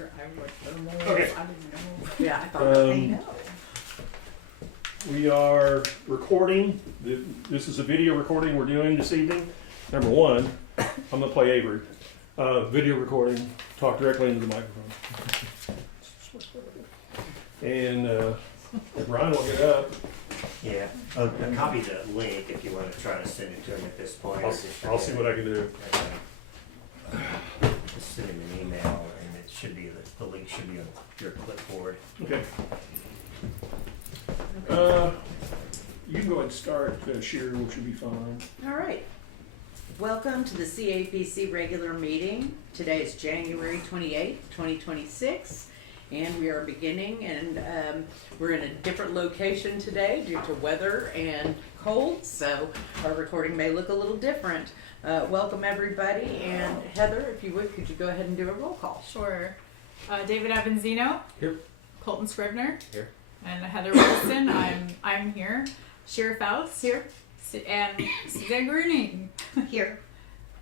after I would know more. Okay. I didn't know. Yeah, I thought I know. We are recording. This is a video recording we're doing this evening. Number one, I'm gonna play Avery. Video recording, talk directly into the microphone. And if Ryan will get up, Yeah, I'll copy the link if you want to try to send it to him at this point. I'll see what I can do. Just send him an email and it should be, the link should be on your clipboard. Okay. You can go ahead and start, Sherry, which should be fine. All right. Welcome to the CAPC regular meeting. Today is January 28th, 2026, and we are beginning, and we're in a different location today due to weather and cold, so our recording may look a little different. Welcome everybody, and Heather, if you would, could you go ahead and do a roll call? Sure. David Avanzino. Here. Colton Scrivener. Here. And Heather Wilson. I'm here. Sheriff Faust. Here. And Suzanne Gruning. Here.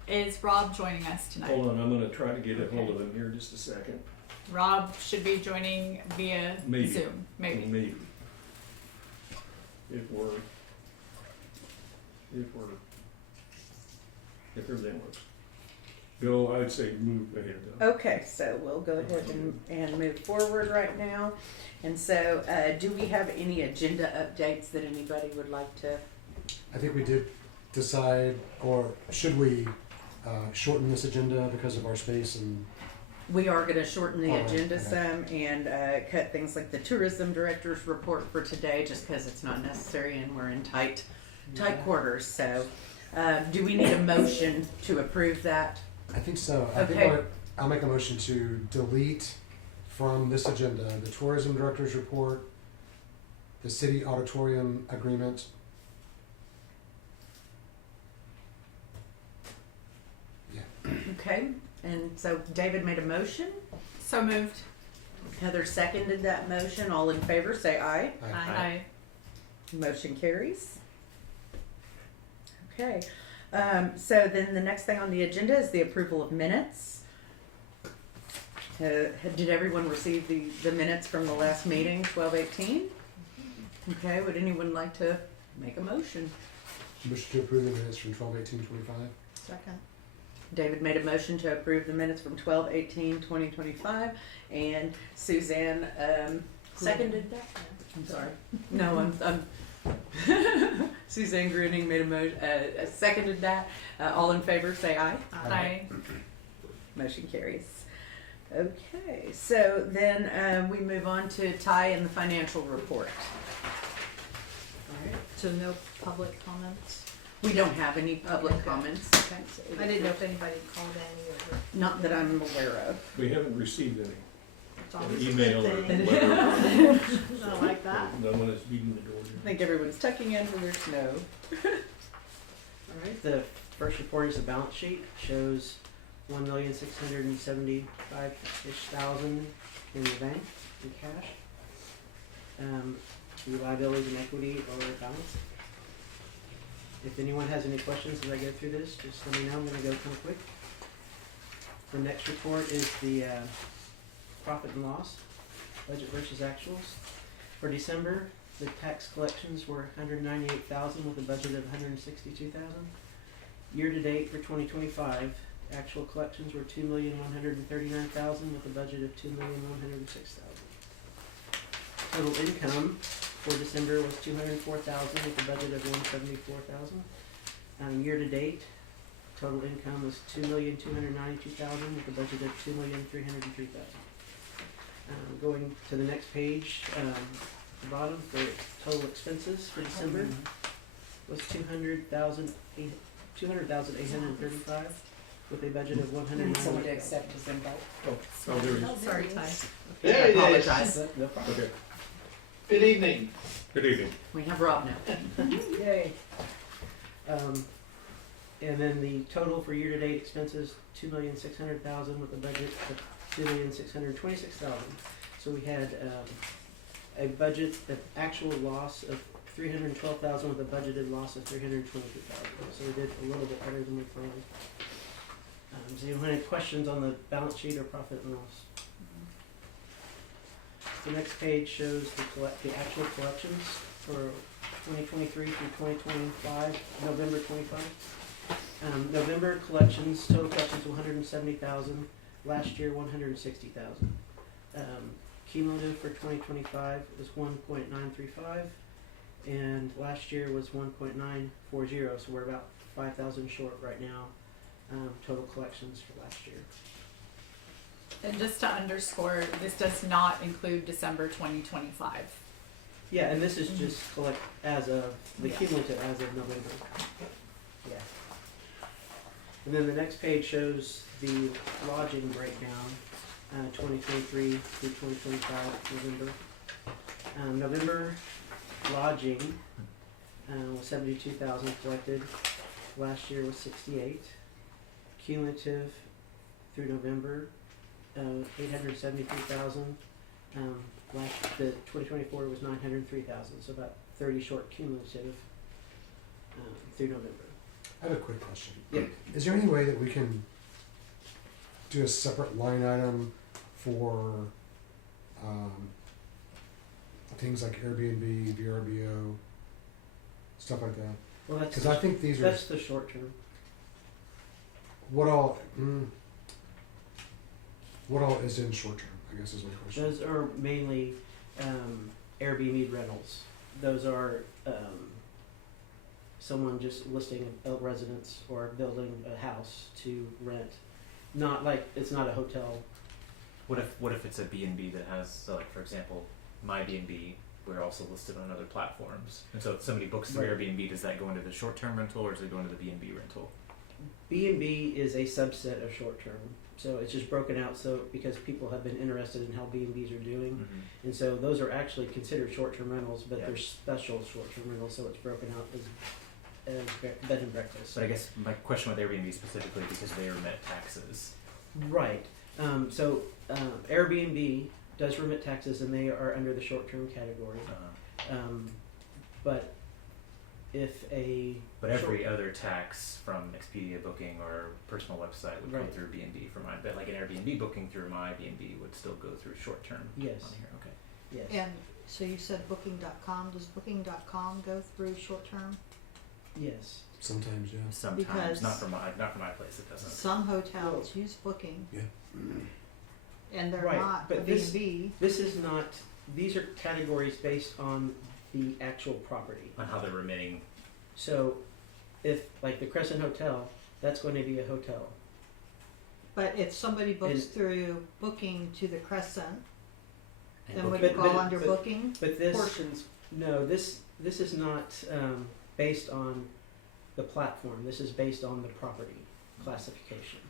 Is Rob joining us tonight? Hold on, I'm gonna try to get a hold of him here in just a second. Rob should be joining via Maybe. Zoom. Maybe. If everything works. Go, I'd say move ahead though. Okay, so we'll go ahead and move forward right now. And so, do we have any agenda updates that anybody would like to? I think we did decide, or should we shorten this agenda because of our space and We are going to shorten the agenda okay. some and cut things like the tourism director's report for today, just because it's not necessary and we're in tight quarters. So, do we need a motion to approve that? I think so. I Okay. think I'll make a motion to delete from this agenda the tourism director's report, the city auditorium agreement. Okay, and so David made a motion. So moved. Heather seconded that motion. All in favor, say aye. Aye. Motion carries. Okay, so then the next thing on the agenda is the approval of minutes. Did everyone receive the minutes from the last meeting, 12/18? Okay, would anyone like to make a motion? Motion to approve the minutes from 12/18/25. Second. David made a motion to approve the minutes from 12/18/2025, and Suzanne seconded that. I'm sorry. No, I'm Suzanne Gruning made a motion, seconded that. All in favor, say aye. Aye. Motion carries. Okay, so then we move on to Ty and the financial report. All right. So no public comments? We don't have any public Okay. comments. Okay. I didn't know if anybody called any or. Not that I'm aware of. We haven't received any. It's always a Email good or thing. letter. I like that. No one is beating the door. I think everyone's tucking in for their snow. Alright, the first report is the balance sheet, shows 1,675,000-ish in the bank, in cash. The liabilities and equity are balanced. If anyone has any questions as I go through this, just let me know, I'm gonna go kind of quick. The next report is the profit and loss, budget versus actuals. For December, the tax collections were $198,000 with a budget of $162,000. Year to date for 2025, actual collections were $2,139,000 with a budget of $2,106,000. Total income for December was $204,000 with a budget of $174,000. Year to date, total income was $2,292,000 with a budget of $2,303,000. Going to the next page, the bottom, the total expenses for December was $200,835 with a budget of Someone to $190,000. accept his invite. Oh, there it is. Sorry, Ty. I apologize. No problem. Okay. Good evening. Good evening. We have Rob now. Yay. And then the total for year-to-date expenses, $2,600,000 with a budget of $2,626,000. So we had a budget, the actual loss of $312,000 with a budgeted loss of $322,000. So we did a little bit better than we planned. So you have any questions on the balance sheet or profit and loss? The next page shows the actual collections for 2023 through 2025, November 25. November collections, total collections 170,000. Last year 160,000. Cumulative for 2025 is 1.935, and last year was 1.940. So we're about 5,000 short right now. Total collections for last year. And just to underscore, this does not include December 2025. Yeah, and this is just collect as of the Yeah. cumulative as of November. Yeah. And then the next page shows the lodging breakdown, 2023 through 2025 November. November lodging was 72,000 collected. Last year was 68. Cumulative through November, 873,000. The 2024 was 903,000, so about 30 short cumulative through November. I have a quick question. Yeah. Is there any way that we can do a separate line item for things like Airbnb, VRBO, stuff like that? Well, Because I think these are that's the short term. what all is in short term, I guess is my question. Those are mainly Airbnb rentals. Those are someone just listing a residence or building a house to rent. Not like it's not a hotel. What if it's a B&B that has, so like for example, my B&B, we're also listed on other platforms. And so if somebody books through Right. Airbnb, does that go into the short-term rental or does it go into the B&B rental? B&B is a subset of short term. So it's just broken out so because people have been interested in how B&Bs are doing. Mm-hmm. And so those are actually considered short-term rentals, but Yeah. they're special short-term rentals, so it's broken out as bed and breakfast. But I guess my question with Airbnb specifically because they remit taxes. Right. So Airbnb does remit taxes, and they are under the short-term category. But if a But every other tax from Expedia booking or personal website would go Right. through B&B for mine. But like an Airbnb booking through my B&B would still go through short-term Yes. on here. Okay. yes, And so you said booking.com, does booking.com go through short term? yes, Sometimes, yeah. Sometimes Because- not for my place. It doesn't. Some hotels use booking. Yeah. And they're Right, not a but this- B&B. this is not. These are categories based on the actual property. On how they're remitting. So, if like the Crescent Hotel, that's going to be a hotel. But if somebody books And- through booking to the Crescent, then would But- it fall but- under but- booking? But this Portions. no, this is not based on the platform. This is based on the property classification.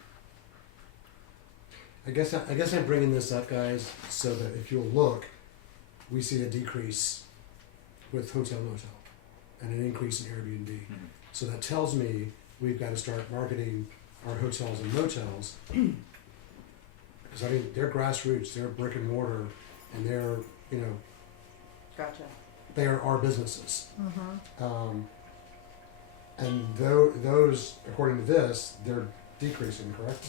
I guess I'm bringing this up, guys, so that if you'll look, we see a decrease with hotel motel and an increase in Airbnb. Mhm. So that tells me we've got to start marketing our hotels and motels because I mean they're grassroots, they're brick and mortar, and they're Gotcha. they are our businesses. Mm-hmm. And those, according to this, they're decreasing, correct?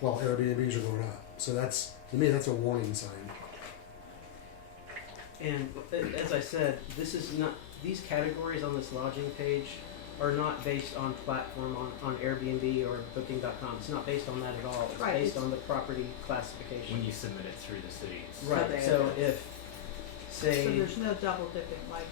While Airbnbs are going up. So that's, to me, that's a warning sign. And as I said, this is not. These categories on this lodging page are not based on platform on Airbnb or Booking.com. It's not based on that at all. It's Right, based it's- on the property classification. When you submit it through the cities. Right. they So have- if say So there's no double dipping, like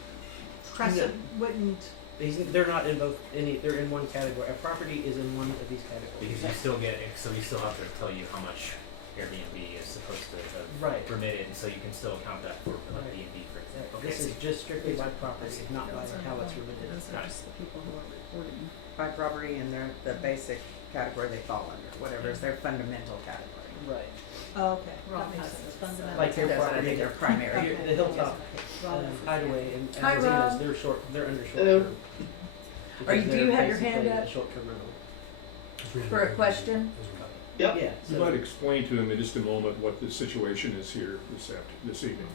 Crescent wouldn't, they're not in both any. They're in one category. A property is in one of these categories. Because you still get, so we still have to tell you how much Airbnb is supposed to have Right. remitted, and so you can still count that for Right. B&B, for example. Okay, This is just strictly by property, not by how it's remitted. Those Got are it. just the people who are reporting. By property and they're the basic category they fall under, whatever is their fundamental category. Right. oh, okay, Wrong that makes houses. sense, fundamental. Like your That's what I property. think they're primary. Here, the Hilltop Rob. Hideaway and Hi, Zenas, Rob. they're under short Hello. term. Are you- Because do you they're have your hand basically up? a short-term rental. For a question? Yep. Yeah. You might explain to them in just a moment what the situation is here this evening.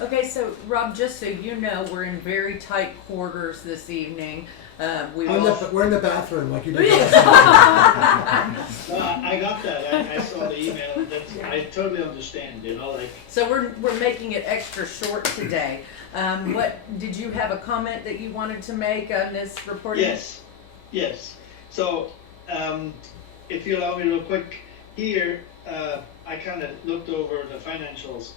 Okay, so Rob, just so you know, we're in very tight quarters this evening. We will. We're in the bathroom like you did. No, I got that. I saw the email. I totally understand, like. So we're making it extra short today. What did you have a comment that you wanted to make on this reporting? Yes. So, if you allow me real quick, here, I kind of looked over the financials.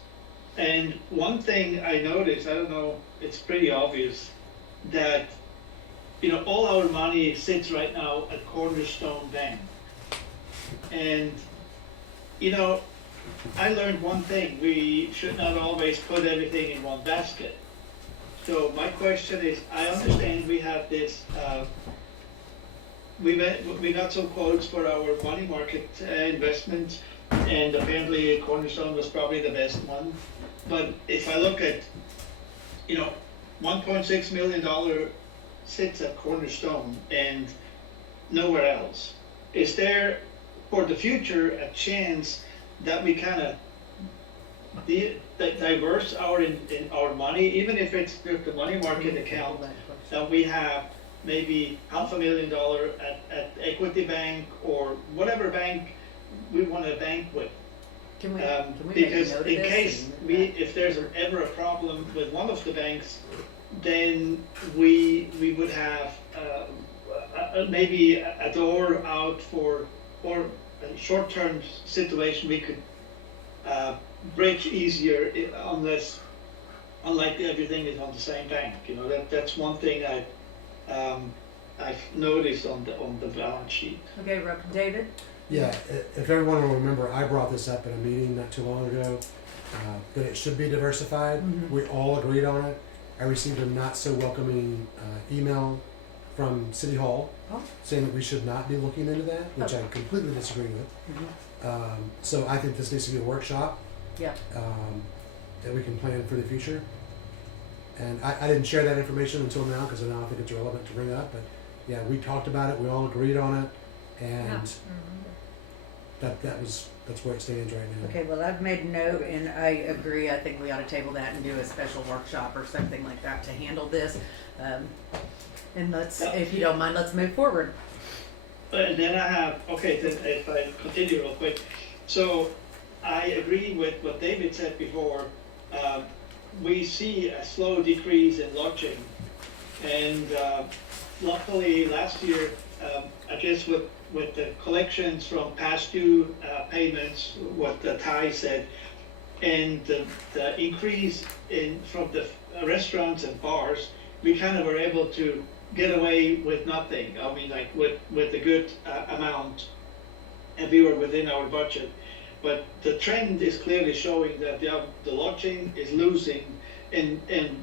And one thing I noticed, I don't know, it's pretty obvious, that, all our money sits right now at Cornerstone Bank. And, I learned one thing, we should not always put everything in one basket. So my question is, I understand we have this, we got some quotes for our money market investments, and apparently Cornerstone was probably the best one. But if I look at, $1.6 million sits at Cornerstone and nowhere else. Is there, for the future, a chance that we kind of diverse our money, even if it's the money market account, that we have maybe $500,000 at Equity Bank or whatever bank we want to bank with? Can we make a Because note of in this case and- if there's ever a problem with one of the banks, then we would have maybe a door out for, or a short-term situation we could bridge easier unlike everything is on the same bank. That's one thing I've noticed on the balance sheet. Okay, Rob, David. Yeah, if everyone will remember, I brought this up in a meeting not too long ago, that it should be diversified. We all agreed on it. I received a not so welcoming email from City Hall saying that we should not be looking into that, which I completely disagree with. So I think this needs to be a workshop. Yeah. That we can plan for the future. And I didn't share that information until now because I don't think it's relevant to bring up. But yeah, we talked about it. We all agreed on it, and that's where it stands right now. Okay, well, I've made a note and I agree. I think we ought to table that and do a special workshop or something like that to handle this. And if you don't mind, let's move forward. And then I have, then if I continue real quick. So I agree with what David said before. We see a slow decrease in lodging. And luckily last year, I guess with the collections from past due payments, what the Thai said, and the increase from the restaurants and bars, we kind of were able to get away with nothing. I mean, like with a good amount, and we were within our budget. But the trend is clearly showing that the lodging is losing, and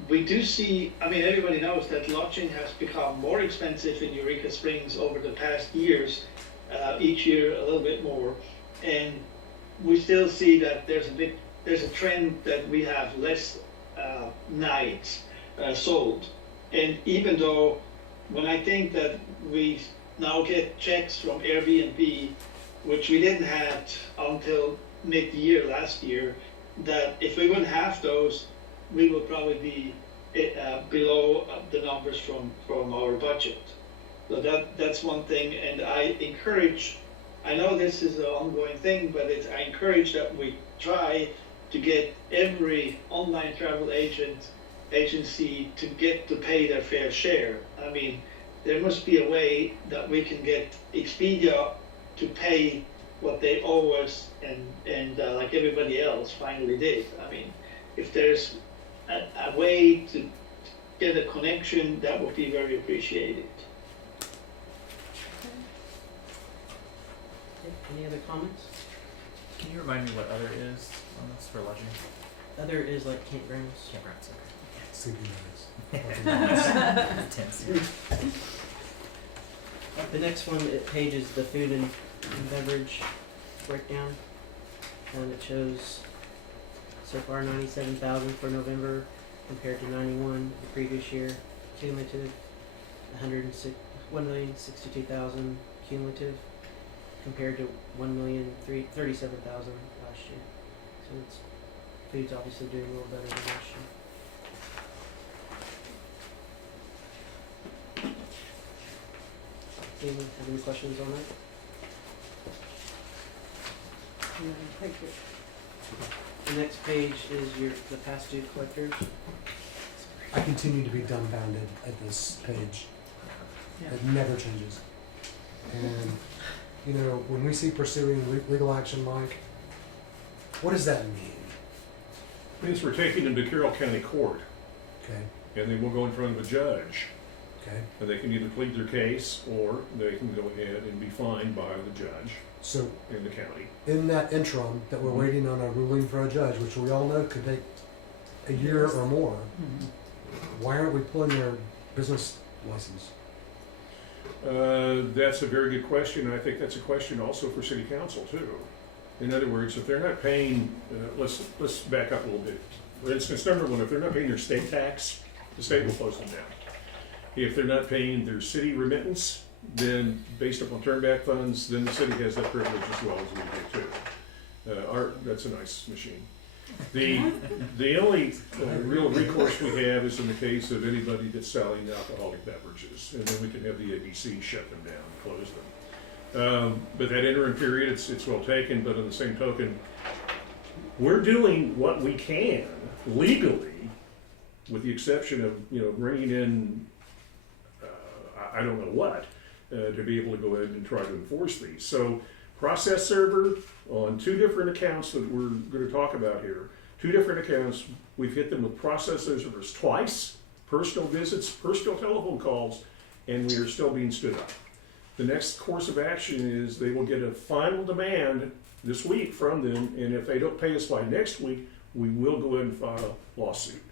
we do see. I mean, everybody knows that lodging has become more expensive in Eureka Springs over the past years. Each year a little bit more, and we still see that there's a trend that we have less nights sold. And even though when I think that we now get checks from Airbnb, which we didn't have until mid-year last year, that if we wouldn't have those, we would probably be below the numbers from our budget. So that's one thing, and I know this is an ongoing thing, but I encourage that we try to get every online travel agency to pay their fair share. I mean, there must be a way that we can get Expedia to pay what they owe us, and like everybody else finally did. I mean, if there's a way to get a connection, that would be very appreciated. Any other comments? Can you remind me what other is on this for lodging? Other is like campgrounds. Campgrounds. Sleeping bags. Tents. The next page is the food and beverage breakdown, and it shows so far 97,000 for November compared to 91 the previous year. Cumulative 1,062,000 cumulative compared to 1,037,000 last year. So it's Food's obviously doing a little better than last year. Anyone have any questions on that? Thank you. The next page is the past due collectors. I continue to be dumbfounded at this page. Yeah. It never changes. And, you know, when we see pursuing legal action, Mike, what does that mean? Means we're taking them to Carroll County Court, Okay, and then we'll go in front of a judge, okay. and they can either plead their case, or they can go ahead and be fined by the judge So in the county. in that interim that we're waiting on a ruling for a judge, which we all know could take a year or more, why aren't we pulling their business license? That's a very good question. I think that's a question also for city council too. In other words, if they're not paying, let's back up a little bit. For instance, number one, if they're not paying their state tax, the state will close them down. If they're not paying their city remittance, then based upon turnback funds, then the city has that privilege as well as we do too. That's a nice machine. The only real recourse we have is in the case of anybody that's selling alcoholic beverages, and then we can have the ABC shut them down, close them. But that interim period, it's well taken, but on the same token, we're doing what we can legally, with the exception of, you know, bringing in, I don't know what, to be able to go ahead and try to enforce these. So process server on 2 different accounts that we're going to talk about here, 2 different accounts, we've hit them with process servers twice, personal visits, personal telephone calls, and we are still being stood up. The next course of action is they will get a final demand this week from them, and if they don't pay us by next week, we will go ahead and file a lawsuit.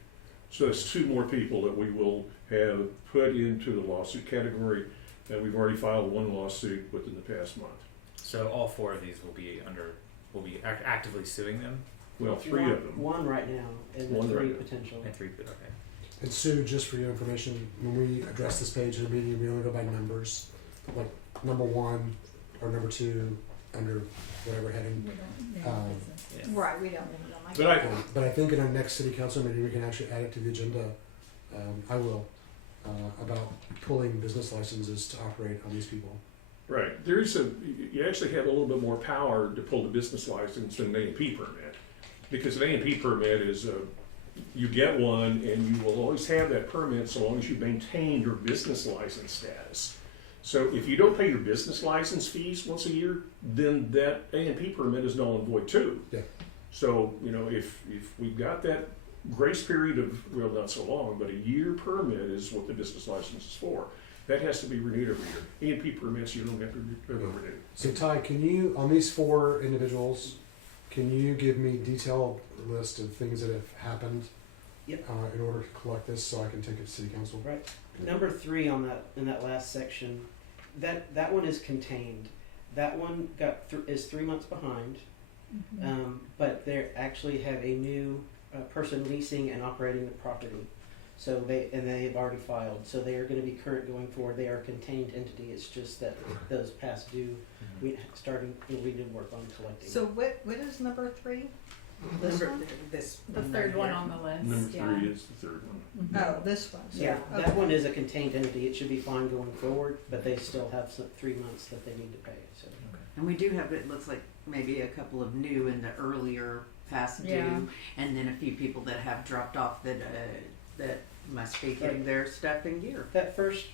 So that's 2 more people that we will have put into the lawsuit category, and we've already filed 1 lawsuit within the past month. So all 4 of these will be actively suing them, Well, 3 of them. One right now, and One then 3 right now. potential. and 3, okay. And Sue, just for your information, when we address this page in a meeting, we only go by numbers, like number 1 or number 2 under whatever heading. Yeah. Right, we don't need them. But I, But I think in our next city council meeting, we can actually add it to the agenda. I will, about pulling business licenses to operate on these people. right, you actually have a little bit more power to pull the business license than an A&P permit. Because an A&P permit is, you get one and you will always have that permit so long as you maintain your business license status. So if you don't pay your business license fees once a year, then that A&P permit is null and void too. Yeah. So, you know, if we've got that grace period of, well, not so long, but a year permit is what the business license is for. That has to be renewed every year. A&P permits you don't have to ever renew. So Ty, can you, on these 4 individuals, can you give me detailed list of things that have happened? Yep. In order to collect this so I can take it to city council? Right. Number 3 on that, in that last section, that one is contained. That one is 3 months behind, but they actually have a new person leasing and operating the property. So they've already filed. So they are going to be current going forward. They are a contained entity. It's just that those past due, we did work on collecting. So what is number 3? This Number, one? this The one third right one here. on the list. Number yeah. 3 is the 3rd one. Oh, this one. So, Yeah, That okay. one is a contained entity. It should be fine going forward, but they still have 3 months that they need to pay. So And we do have, it looks like maybe a couple of new in the earlier past due, Yeah. and then a few people that have dropped off that must be getting their stuff in gear. that first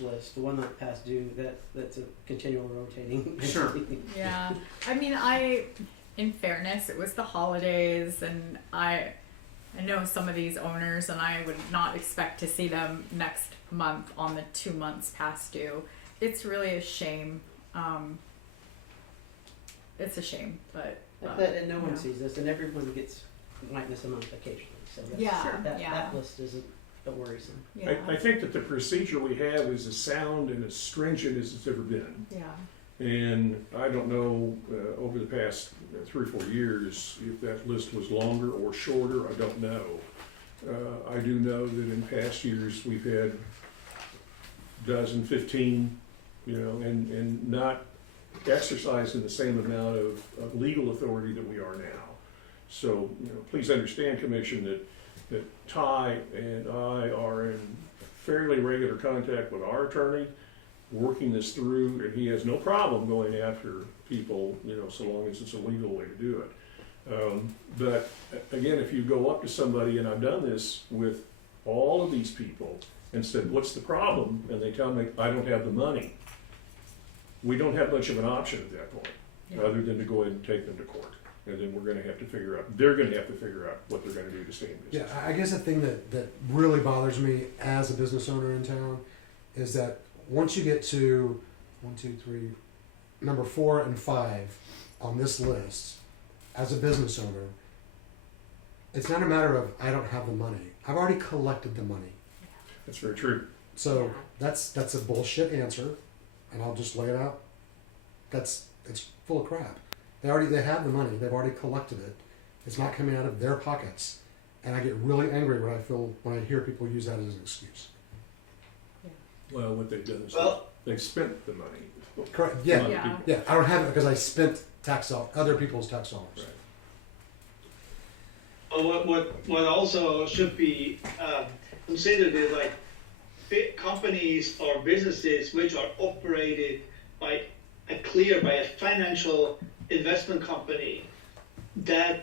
list, the one that past due, that's a continual rotating. Sure. entity. Yeah. I mean, in fairness, it was the holidays, and I know some of these owners, and I would not expect to see them next month on the 2 months past due. It's really a shame. It's a shame, but And no one yeah. sees this, and everyone gets might miss a month occasionally. So that's, Yeah, yeah. that list isn't worrisome. yeah, I think that the procedure we have is as sound and as stringent as it's ever been. yeah. And I don't know, over the past 3 or 4 years, if that list was longer or shorter, I don't know. I do know that in past years, we've had 12, 15, you know, and not exercising the same amount of legal authority that we are now. So, please understand, Commission, that Ty and I are in fairly regular contact with our attorney, working this through, and he has no problem going after people, so long as it's a legal way to do it. But again, if you go up to somebody, and I've done this with all of these people, and said, what's the problem? And they tell me, I don't have the money. We don't have much of an option at that point, other than to go ahead and take them to court. And then we're gonna have to figure out, they're gonna have to figure out what they're gonna do to stay in Yeah, business. I guess the thing that really bothers me as a business owner in town is that once you get to 1, 2, 3, number 4 and 5 on this list, as a business owner, it's not a matter of I don't have the money. I've already collected the money. That's very true. So that's a bullshit answer, and I'll just lay it out. It's full of crap. They have the money. They've already collected it. It's not coming out of their pockets, and I get really angry when I hear people use that as an excuse. Well, what they've done is Well- they've spent the money. Correct. A Yeah. lot of Yeah. people- Yeah. I don't have it because I spent other people's tax dollars. Right. Well, what also should be considered is like big companies or businesses which are operated by a financial investment company, that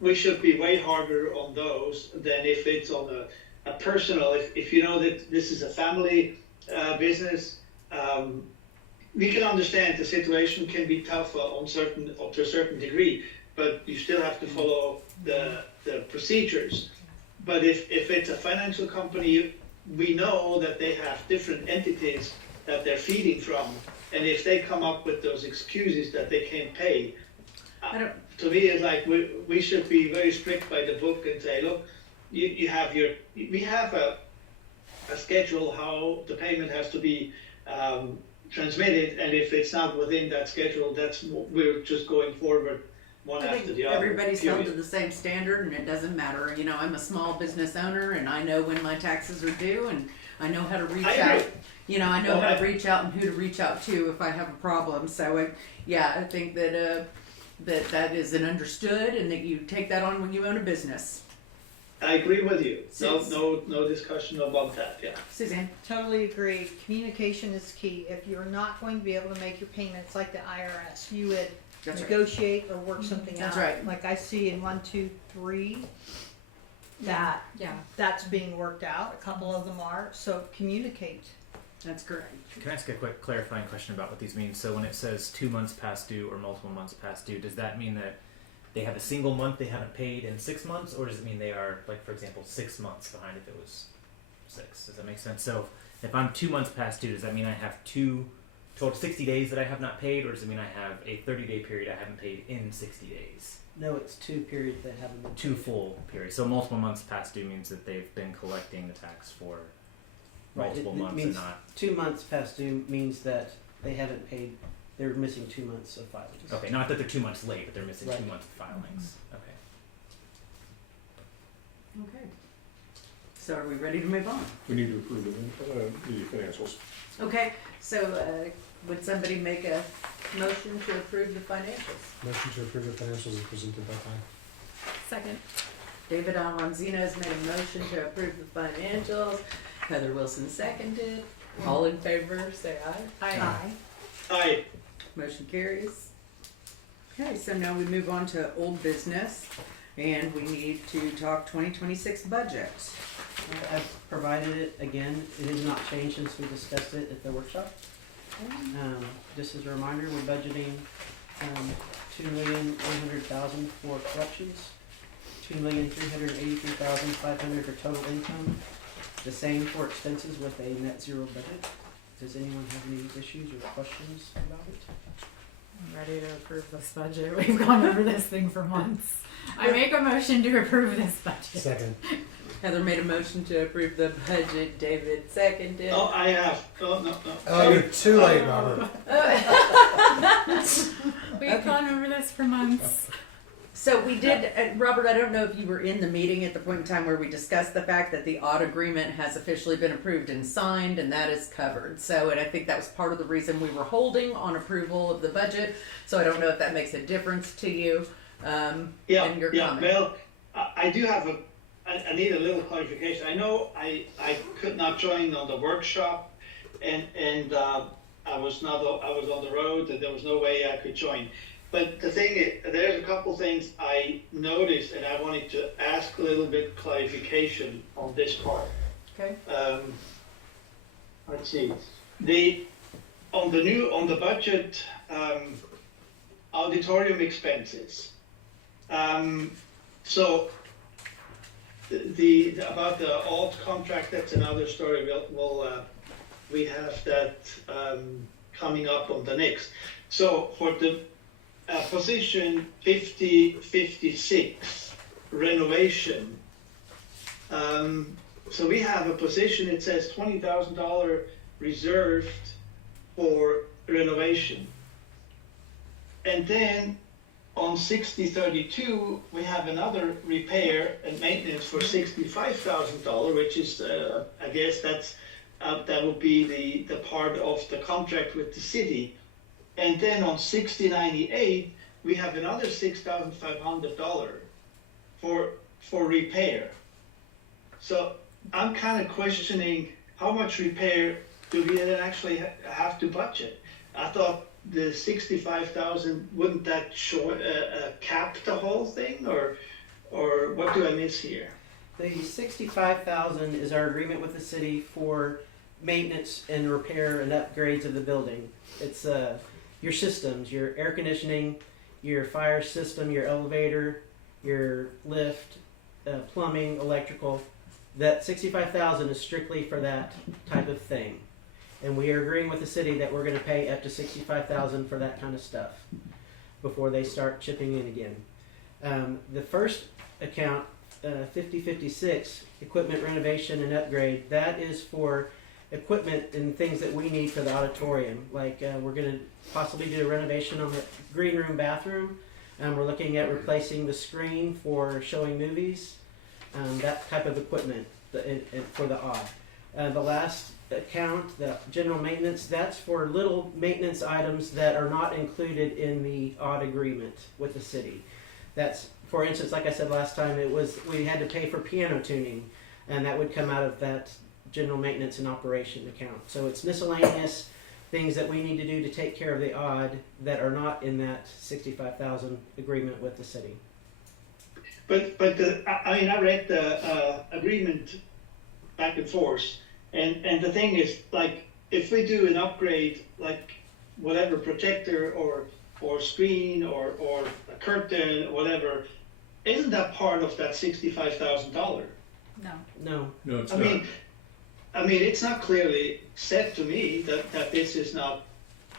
we should be way harder on those than if it's on a personal. If you know that this is a family business, we can understand the situation can be tough to a certain degree, but you still have to follow the procedures. But if it's a financial company, we know that they have different entities that they're feeding from, and if they come up with those excuses that they can't pay, to me it's like we should be very strict by the book and say, look, we have a schedule how the payment has to be transmitted, and if it's not within that schedule, we're just going forward one I after think the other. everybody's held to period. the same standard, and it doesn't matter. I'm a small business owner, and I know when my taxes are due, and I know how to reach I out. agree. I know Well, how to reach out and who to reach out to if I have a problem. So, I think that that is an understood, and that you take that on when you own a business. I agree with you. Yes. No discussion about that. Yeah. Suzanne? Totally agree. Communication is key. If you're not going to be able to make your payments like the IRS, you would That's right. negotiate or work something That's out. right. Like I see in 1, 2, 3, that's being worked out. A couple of them are. So communicate. That's correct. Can I ask a quick clarifying question about what these mean? So when it says 2 months past due or multiple months past due, does that mean that they have a single month they haven't paid in 6 months, or does it mean they are, like, for example, 6 months behind if it was 6? Does that make sense? So if I'm 2 months past due, does that mean I have total 60 days that I have not paid, or does it mean I have a 30-day period I haven't paid in 60 days? No, it's 2 periods that haven't been. 2 full periods. So multiple months past due means that they've been collecting the tax for Right, multiple it months and means not. 2 months past due means that they haven't paid. They're missing 2 months of filings. Okay, not that they're 2 months late, but they're missing Right. 2 months of filings. Okay. Okay. So are we ready to move on? We need to approve the financials. Okay. So would somebody make a motion to approve the financials? Motion to approve the financials is presented by Ty. Second. David Alonzino has made a motion to approve the financials. Heather Wilson seconded. All in favor, say aye. Aye. Aye. Motion carries. Okay, so now we move on to old business, and we need to talk 2026 budget. I've provided it again. It has not changed since we discussed it at the workshop. Just as a reminder, we're budgeting $2,100,000 for collections, $2,383,500 for total income. The same for expenses with a net zero budget. Does anyone have any issues or questions about it? I'm ready to approve this budget. We've gone over this thing for months. I make a motion to approve this budget. Second. Heather made a motion to approve the budget. David seconded. Oh, I have. Oh, no. Oh, you're too late, Robert. We've gone over this for months. So we did, Robert, I don't know if you were in the meeting at the point in time where we discussed the fact that the odd agreement has officially been approved and signed, and that is covered. So, and I think that was part of the reason we were holding on approval of the budget. So I don't know if that makes a difference to you. and your comment. Well, I do have I need a little clarification. I know I could not join on the workshop, and I was on the road, and there was no way I could join. But the thing is, there's a couple things I noticed, and I wanted to ask a little bit clarification on this part. Okay. Let's see. On the budget, auditorium expenses. So about the alt contract, that's another story. We have that coming up on the next. So for the position 5056 renovation, so we have a position, it says $20,000 reserved for renovation. And then on 6032, we have another repair and maintenance for $65,000, which is, I guess that would be the part of the contract with the city. And then on 6098, we have another $6,500 for repair. So I'm kind of questioning how much repair do we then actually have to budget? I thought the 65,000, wouldn't that cap the whole thing, or what do I miss here? The 65,000 is our agreement with the city for maintenance and repair and upgrades of the building. It's your systems, your air conditioning, your fire system, your elevator, your lift, plumbing, electrical. That 65,000 is strictly for that type of thing. And we are agreeing with the city that we're going to pay up to 65,000 for that kind of stuff before they start chipping in again. The first account, 5056, equipment renovation and upgrade, that is for equipment and things that we need for the auditorium. Like we're going to possibly do a renovation on the green room bathroom. We're looking at replacing the screen for showing movies, that type of equipment for the odd. The last account, the general maintenance, that's for little maintenance items that are not included in the odd agreement with the city. That's, for instance, like I said last time, we had to pay for piano tuning, and that would come out of that general maintenance and operation account. So it's miscellaneous things that we need to do to take care of the odd that are not in that 65,000 agreement with the city. But I read the agreement back and forth, and the thing is, like, if we do an upgrade, like whatever projector or screen or a curtain or whatever, isn't that part of that $65,000? No. No, it's I not. mean, it's not clearly said to me that this is not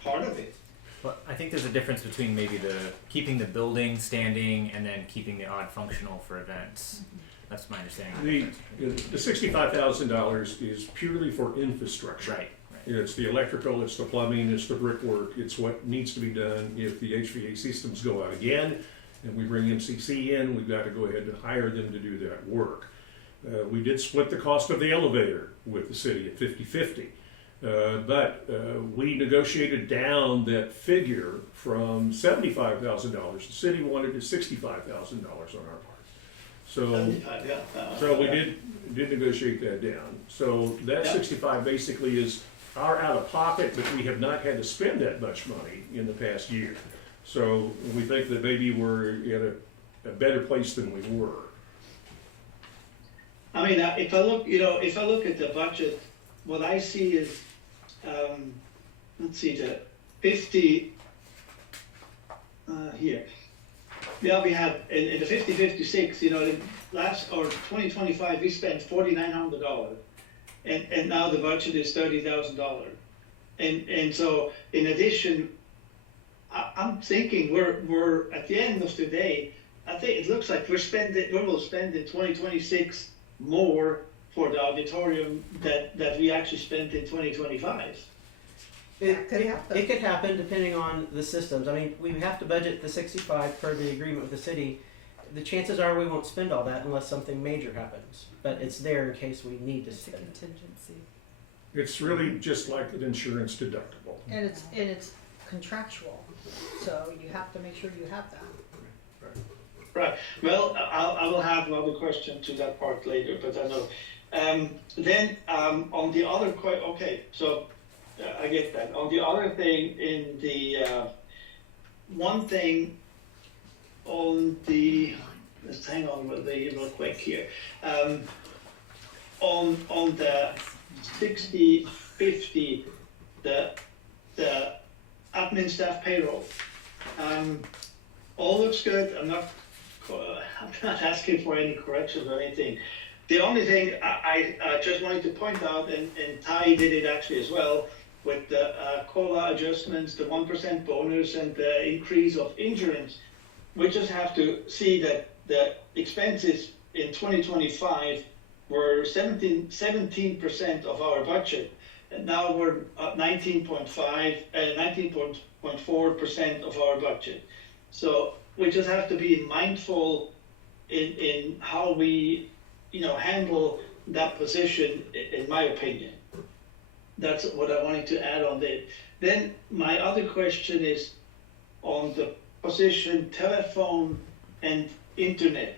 part of it. Well, I think there's a difference between maybe keeping the building standing and then keeping the odd functional for events. That's my understanding. The $65,000 is purely for infrastructure. Right. It's the electrical, it's the plumbing, it's the brickwork, it's what needs to be done if the HVAC systems go out again and we bring MCC in, we've got to go ahead and hire them to do that work. We did split the cost of the elevator with the city at 50-50, but we negotiated down that figure from $75,000. The city wanted to $65,000 on our part. So we did negotiate that down. So that 65 basically is our out of pocket, but we have not had to spend that much money in the past year. So we think that maybe we're in a better place than we were. I mean, if I look at the budget, what I see is, let's see, the 50 here. Yeah, we have in the 5056, last or 2025 we spent $4,900, and now the budget is $30,000, and so in addition, I'm thinking we're at the end of the day. I think it looks like we will spend in 2026 more for the auditorium that we actually spent in 2025. It could happen depending on the systems. I mean, we have to budget the 65 per the agreement with the city. The chances are we won't spend all that unless something major happens, but it's there in case we need to It's a spend it. contingency. It's really just like an insurance deductible. And it's contractual, so you have to make sure you have that. Right. Right. Well, I will have another question to that part later, but I know. Then on the other okay, so I get that. On the other thing, in the one thing on the, let's hang on with the real quick here. On the 60/50, the admin staff payroll. All looks good. I'm not asking for any corrections or anything. The only thing I just wanted to point out, and Ty did it actually as well, with the COLA adjustments, the 1% bonus, and the increase of insurance, we just have to see that the expenses in 2025 were 17% of our budget, and now we're at 19.4% of our budget. So we just have to be mindful in how we, handle that position, in my opinion. That's what I wanted to add on that. Then my other question is on the position telephone and internet.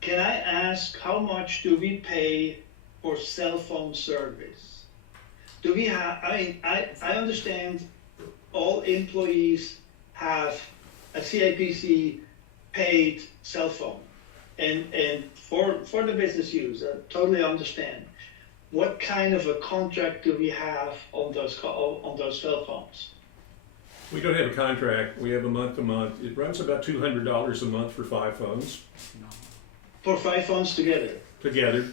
Can I ask, how much do we pay for cell phone service? Do we have, I understand all employees have a CAPC paid cell phone, and for the business use, I totally understand. What kind of a contract do we have on those cell phones? We don't have a contract. We have a month-to-month. It runs about $200 a month for 5 phones For 5 phones together? together.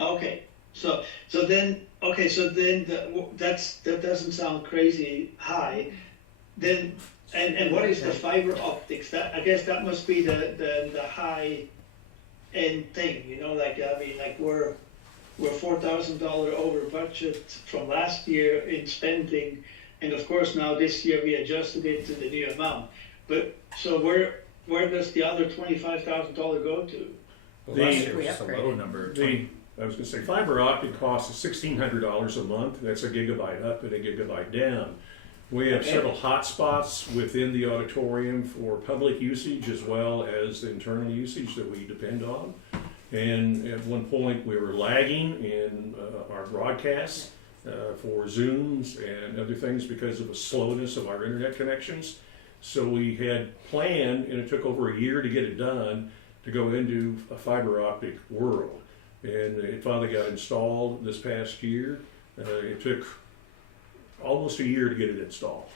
Okay, so then that doesn't sound crazy high. Then and what is the fiber optics? That, I guess that must be the high end thing. Like we're $4,000 over budget from last year in spending, and of course now this year we adjusted it to the new amount. But so where does the other $25,000 go to? Well, The- last year was We just a low upgraded. number. I was going to say, fiber optic costs $1,600 a month. That's a gigabyte up and a gigabyte down. We have Okay. several hotspots within the auditorium for public usage as well as the internal usage that we depend on. And at one point, we were lagging in our broadcasts for Zooms and other things because of the slowness of our internet connections. So we had planned, and it took over a year to get it done, to go into a fiber optic world. And it finally got installed this past year. It took almost a year to get it installed.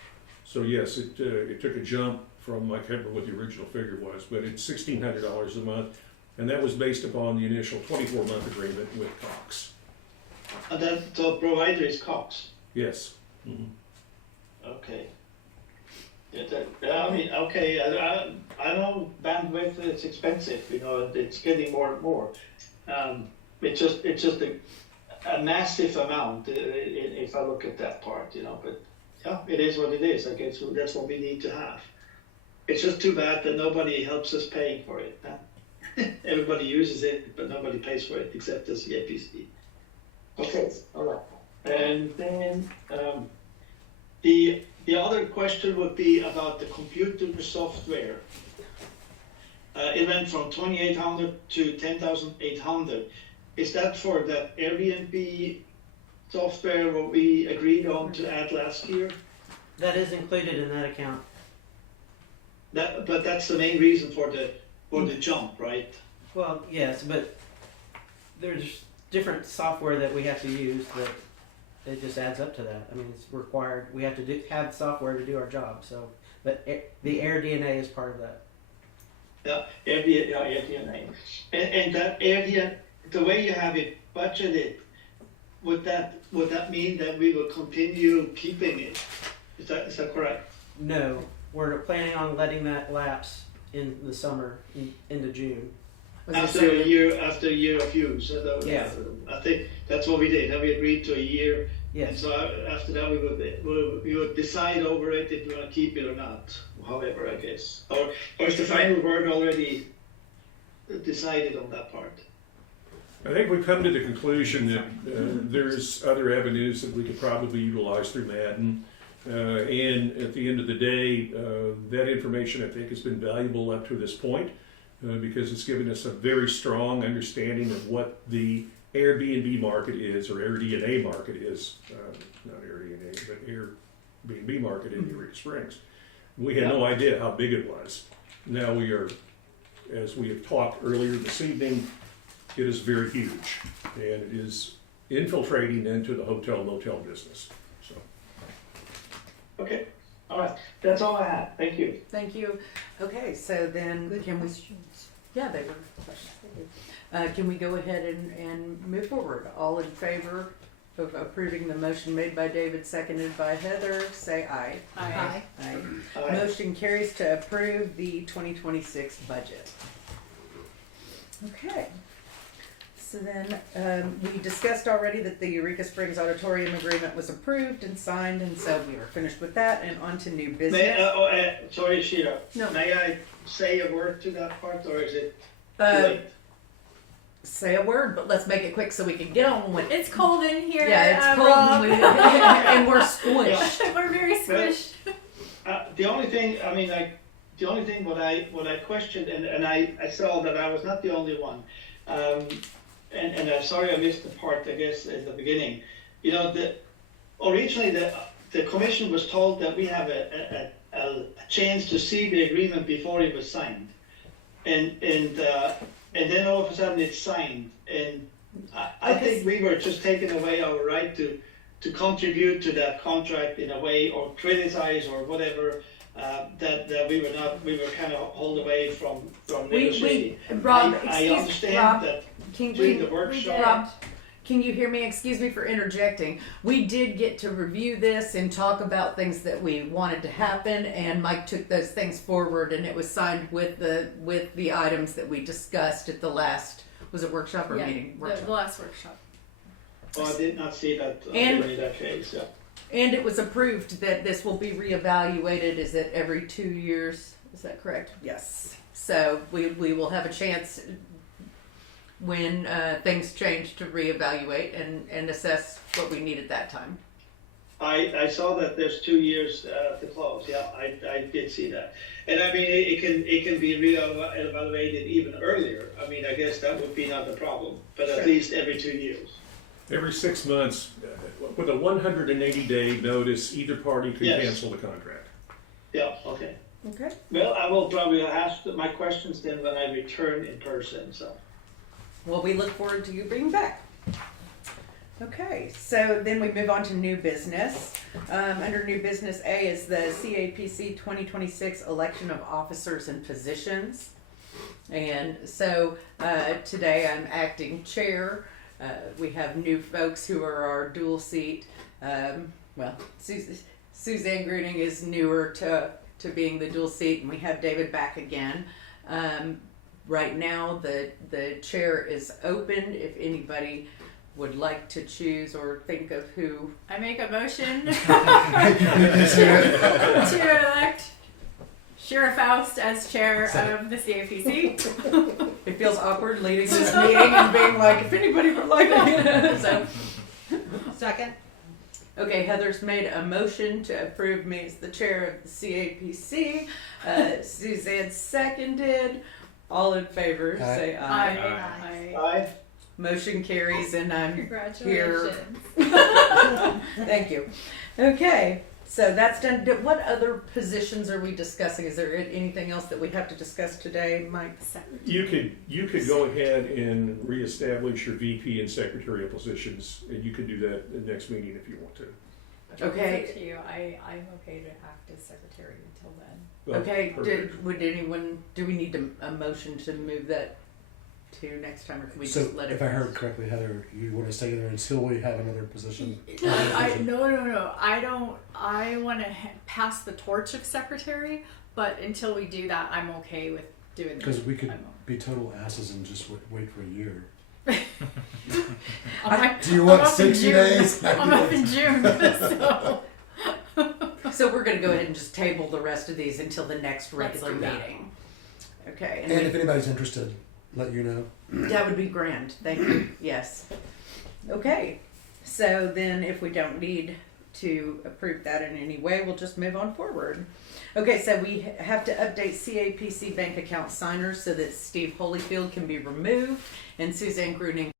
So yes, it took a jump from, I can't remember what the original figure was, but it's $1,600 a month. And that was based upon the initial 24-month agreement with Cox. And then the provider is Cox. Yes. Mhm. Okay. Okay. I know bandwidth is expensive. It's getting more and more. It's just a massive amount if I look at that part. But yeah, it is what it is. I guess that's what we need to have. It's just too bad that nobody helps us paying for it. Huh? Everybody uses it, but nobody pays for it except the CAPC. Okay, all right. And then the other question would be about the computer software. It went from 2,800 to 10,800. Is that for the Airbnb software what we agreed on to add last year? That is included in that account. But that's the main reason for the jump, right? Well, yes, but there's different software that we have to use that it just adds up to that. I mean, it's required. We have to have software to do our job. So, but the AirDNA is part of that. Yeah, AirDNA. And that AirDNA, the way you have it budgeted, would that mean that we will continue keeping it? Is that correct? No, we're planning on letting that lapse in the summer, into June. After a year of use. Yeah. I think that's what we did. And we agreed to a year. And Yes. so after that, we would decide over it if we want to keep it or not. However, I guess. Or is the final word already decided on that part? I think we've come to the conclusion that there's other avenues that we could probably utilize through Madden. And at the end of the day, that information I think has been valuable up to this point because it's given us a very strong understanding of what the Airbnb market is, or AirDNA market is, not AirDNA, but Airbnb market in Eureka Springs. We had no idea how big it was. Now we are, as we have talked earlier this evening, it is very huge, and it is infiltrating into the hotel motel business. So. Okay, all right, that's all I have, thank you. Thank you. Okay, so then Good can we? questions. Yeah, they were questions. Thank you. Can we go ahead and move forward? All in favor of approving the motion made by David, seconded by Heather, say aye. Aye. Aye. Aye. Motion carries to approve the 2026 budget. Okay. So then, we discussed already that the Eureka Springs Auditorium Agreement was approved and signed, and so we are finished with that, and on to new business. Sorry, Sheila. No. May I say a word to that part, or is it too Uh, late? Say a word, but let's make it quick so we can get on with it. It's cold in here. Yeah, it's cold Rob. and we're squished. We're very squished. The only thing, I mean, like, the only thing what I questioned, and I saw that I was not the only one, and I'm sorry I missed the part, I guess, at the beginning. You know, originally the commission was told that we have a chance to see the agreement before it was signed, and then all of a sudden it's signed, and I think we were just taking away our right to contribute to that contract in a way, or criticize or whatever, that we were kind of hold away from negotiating. Rob, I understand Rob, that can during we, the workshop. Rob, can you hear me? Excuse me for interjecting. We did get to review this and talk about things that we wanted to happen, and Mike took those things forward, and it was signed with the items that we discussed at the last, was it workshop or Yeah, meeting? the Workshop. last workshop. Oh, I did not see that And- in that case. Yeah. And it was approved that this will be reevaluated, is it every 2 years? Is that correct? Yes. So we will have a chance when things change to reevaluate and assess what we need at that time. I saw that there's 2 years to close. Yeah, I did see that. And I mean, it can be reevaluated even earlier. I mean, I guess that would be not the problem, but Sure. at least every 2 years. Every 6 months, with a 180-day notice, either party can Yes. cancel the contract. Yeah, okay. Okay. Well, I will probably ask my questions then when I return in person, so. Well, we look forward to you being back. Okay, so then we move on to new business. Under new business A is the CAPC 2026 election of officers and positions. And so today I'm acting chair. We have new folks who are our dual seat. Suzanne Gruning is newer to being the dual seat, and we have David back again. Right now, the chair is open if anybody would like to choose or think of who. I make a motion to elect Shira Faust as chair of the CAPC. It feels awkward leading this meeting and being like, if anybody would like it. So, Second. okay, Heather's made a motion to approve me as the chair of the CAPC. Suzanne seconded. All in favor, Aye. say aye. Aye. Aye. Motion carries, and I'm here. Congratulations. Thank you. Okay, so that's done. What other positions are we discussing? Is there anything else that we have to discuss today, Mike? You could go ahead and reestablish your VP and secretarial positions, and you can do that at the next meeting if you want to. Okay. It's up to you. I'm okay to act as secretary until then. Well, Okay, perfect. do we need a motion to move that to next time, or can we So, just let it? if I heard correctly, Heather, you want to stay there until we have another position? No. I don't. I want to pass the torch of secretary, but until we do that, I'm okay with doing. Because we could I'm- be total asses and just wait for a year. I'm Do you I'm want up in 60 June. days? I'm up in June, so. So we're gonna go ahead and just table the rest of these until the next Let's regular do that. meeting. Okay, And if anybody's interested, let you know. that would be grand. Thank you. Yes. Okay. So then, if we don't need to approve that in any way, we'll just move on forward. Okay, so we have to update CAPC bank account signers so that Steve Holyfield can be removed and Suzanne Gruning